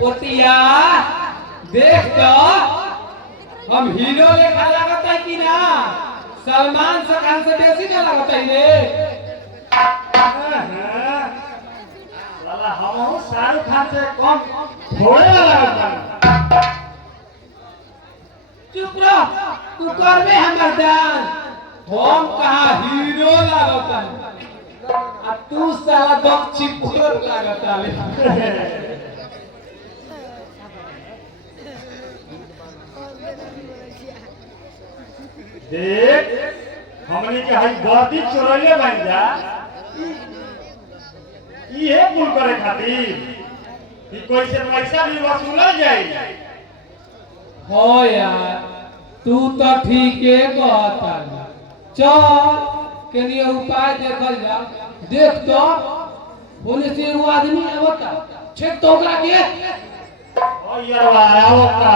पोतिया देख तो हम हीरो लेखा लागत है कि ना सलमान खान से बेसी ना लागत है रे साला हम शाहरुख खान से कम थोड़े लागत है। चुप रह तू करबे हमर दान हम कहा हीरो लागत है आ तू साला दक्षी पुर लागत है देख हमनी के हई वर्दी चोरैले बन जा ये कुल करे खातिर कि कोई से पैसा भी वसूला जाए। हो यार तू तो ठीक है कहता चल के लिए उपाय देखल जा देख तो होने से वो आदमी आवता छेक तो ओकरा के ओ यार आवता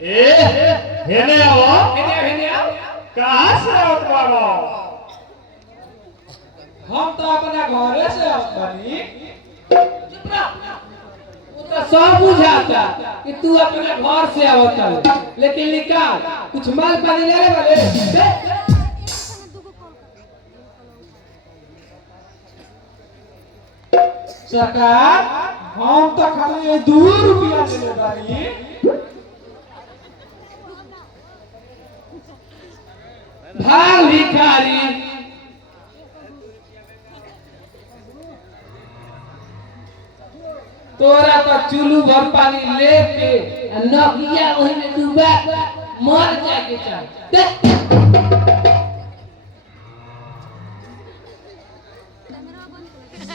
ए हेने आओ कहां से आवत बाबा हम तो अपना घरे से आवत बानी वो तो सब बुझाता कि तू अपने घर से आवता है लेकिन निकाल कुछ माल पानी ले ले वाले सरकार हम तो खाली 2 रुपया ले ले बानी भाग भिखारी तोरा तो चुलू भर पानी लेके नकिया वही में डूबा मर जाके चल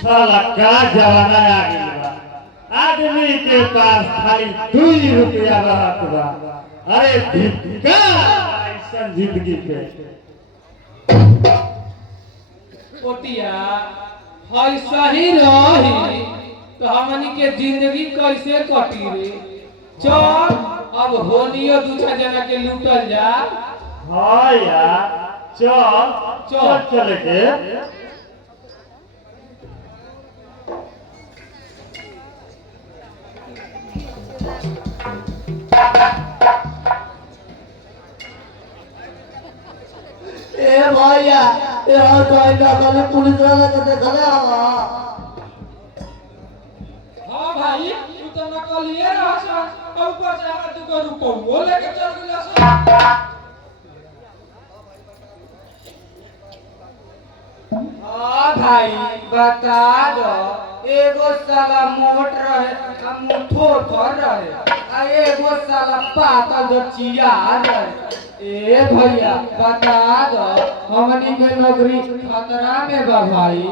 साला का जमाना आ गया बा आदमी के पास खाली 2 रुपया रहत बा अरे धिक्कार ऐसा जिंदगी पे पोटिया हई सही रही तो हमनी के जिंदगी कैसे कटी रे चल अब होनियो 2-4 जना के लूटल जा हां यार चल चल चले के ए भैया यार कोई ना कल पुलिस वाला के देखले हवा हां भाई तू तो नकलिए रहस ऊपर से हमार 2 रुपया वो लेके चल गेला हां भाई बता दो एगो साला मोट रहे आ मुठो थर रहे आ एगो साला पातल जो चिया रहे ए भैया बता दो हमनी के नौकरी खतरा में बा भाई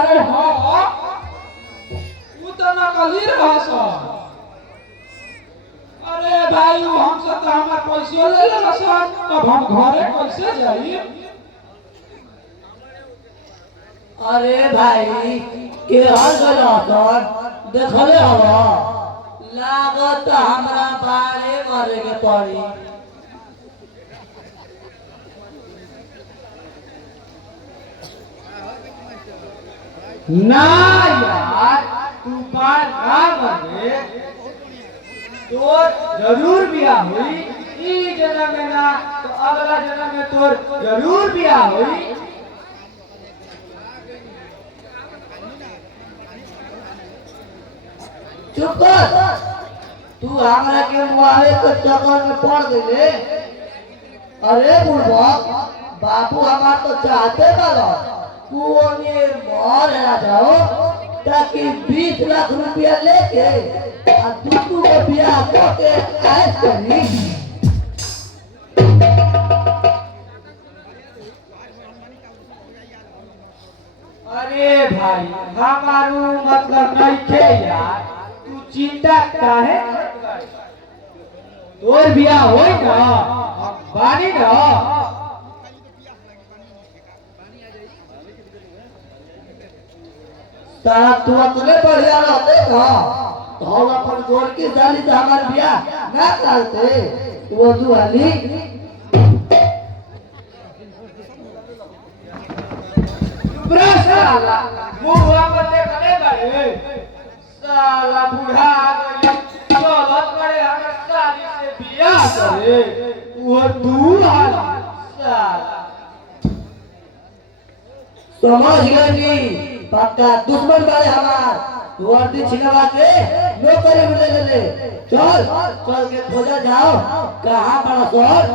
अरे हाँ तू तो नकली रहस अरे भाई हमसे तो हमार पैसे ले लेलस अब हम घरे कैसे जाई अरे भाई के हर गला कर देखले हवा लागत हमरा बारे करे के पड़ी ना यार तू बार ना बने तो जरूर बियाह हुई ई जन्म में ना तो अगला जन्म में तोर जरूर बियाह हुई चुप कर तू हमरा के मुआवे के चक्कर में पड़ गइले अरे बुढ़वा बापू हमार तो चाहते बालो तू ओने मर ना जाओ ताकि 20 लाख रुपया लेके आ दूसरू के बियाह करके ऐश करी अरे भाई हमारू मतलब नहीं थे यार तू चिंता काहे तोर बियाह होई ना बानी ना तारा तू अपने बढ़िया रहते ना तो हम अपन गोर की साली से हमार बियाह ना करते वो दुआली ब्रश साला मुंह में देखले बड़े साला बूढ़ा गई चलत बड़े हमर साली से बियाह करे वो तू हाल साला समझ गई पक्का दुश्मन वाले हमार वर्दी छिनवा के नौकरी में ले ले चल चल के खोजा जाओ कहाँ बड़ा सर